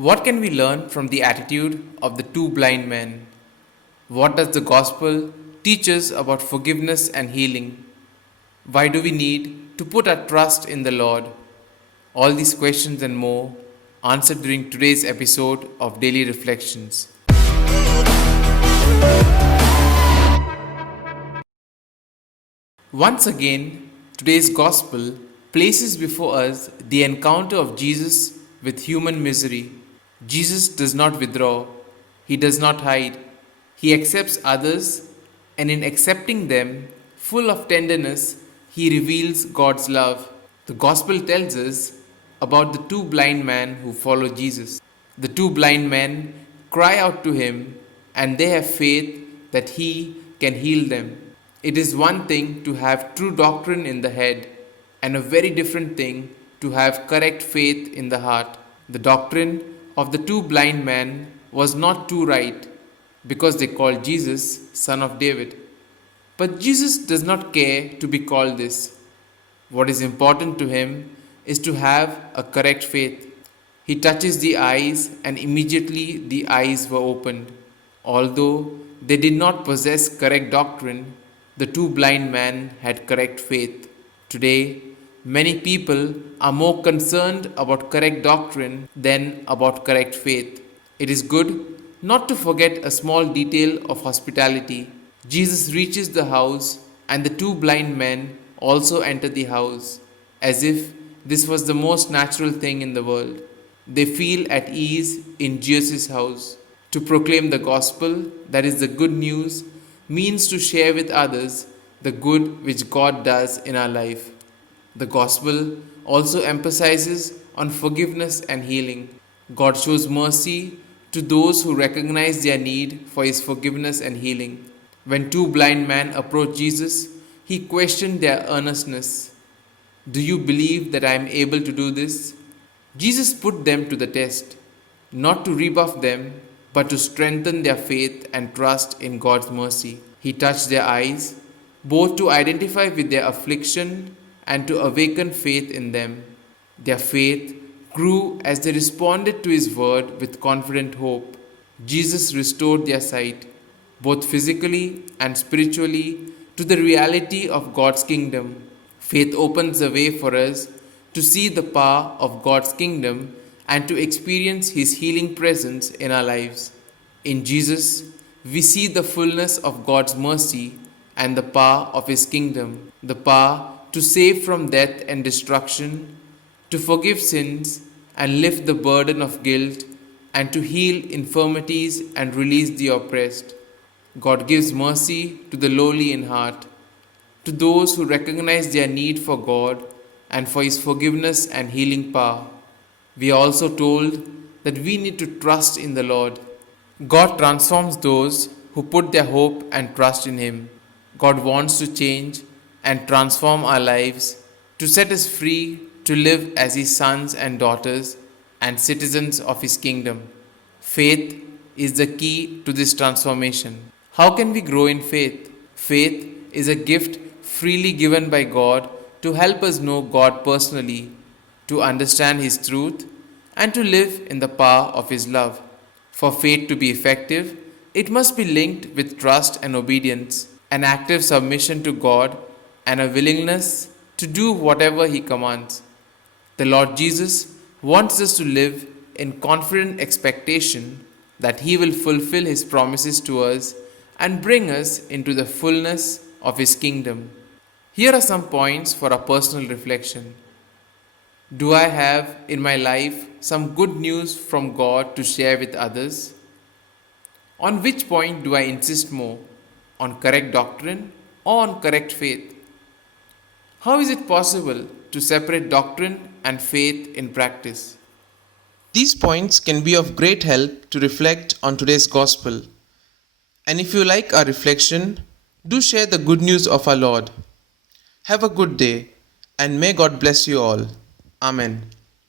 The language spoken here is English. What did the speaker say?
What can we learn from the attitude of the two blind men? What does the gospel teach us about forgiveness and healing? Why do we need to put our trust in the Lord? All these questions and more answered during today's episode of Daily Reflections. Once again, today's gospel places before us the encounter of Jesus with human misery. Jesus does not withdraw, he does not hide, he accepts others, and in accepting them, full of tenderness, he reveals God's love. The gospel tells us about the two blind men who follow Jesus. The two blind men cry out to him, and they have faith that he can heal them. It is one thing to have true doctrine in the head, and a very different thing to have correct faith in the heart. The doctrine of the two blind men was not too right, because they called Jesus Son of David. But Jesus does not care to be called this. What is important to him is to have a correct faith. He touches the eyes, and immediately the eyes were opened. Although they did not possess correct doctrine, the two blind men had correct faith. Today, many people are more concerned about correct doctrine than about correct faith. It is good not to forget a small detail of hospitality. Jesus reaches the house, and the two blind men also enter the house, as if this was the most natural thing in the world. They feel at ease in Jesus' house. To proclaim the gospel, that is the good news, means to share with others the good which God does in our life. The gospel also emphasizes on forgiveness and healing. God shows mercy to those who recognize their need for his forgiveness and healing. When two blind men approached Jesus, he questioned their earnestness. Do you believe that I am able to do this? Jesus put them to the test, not to rebuff them, but to strengthen their faith and trust in God's mercy. He touched their eyes, both to identify with their affliction and to awaken faith in them. Their faith grew as they responded to his word with confident hope. Jesus restored their sight, both physically and spiritually, to the reality of God's kingdom. Faith opens the way for us to see the power of God's kingdom and to experience his healing presence in our lives. In Jesus, we see the fullness of God's mercy and the power of his kingdom, the power to save from death and destruction, to forgive sins and lift the burden of guilt, and to heal infirmities and release the oppressed. God gives mercy to the lowly in heart, to those who recognize their need for God and for his forgiveness and healing power. We are also told that we need to trust in the Lord. God transforms those who put their hope and trust in him. God wants to change and transform our lives to set us free to live as his sons and daughters and citizens of his kingdom. Faith is the key to this transformation. How can we grow in faith? Faith is a gift freely given by God to help us know God personally, to understand his truth, and to live in the power of his love. For faith to be effective, it must be linked with trust and obedience, an active submission to God, and a willingness to do whatever he commands. The Lord Jesus wants us to live in confident expectation that he will fulfill his promises to us and bring us into the fullness of his kingdom. Here are some points for a personal reflection. Do I have in my life some good news from God to share with others? On which point do I insist more? On correct doctrine or on correct faith? How is it possible to separate doctrine and faith in practice? These points can be of great help to reflect on today's gospel. And if you like our reflection, do share the good news of our Lord. Have a good day, and may God bless you all. Amen.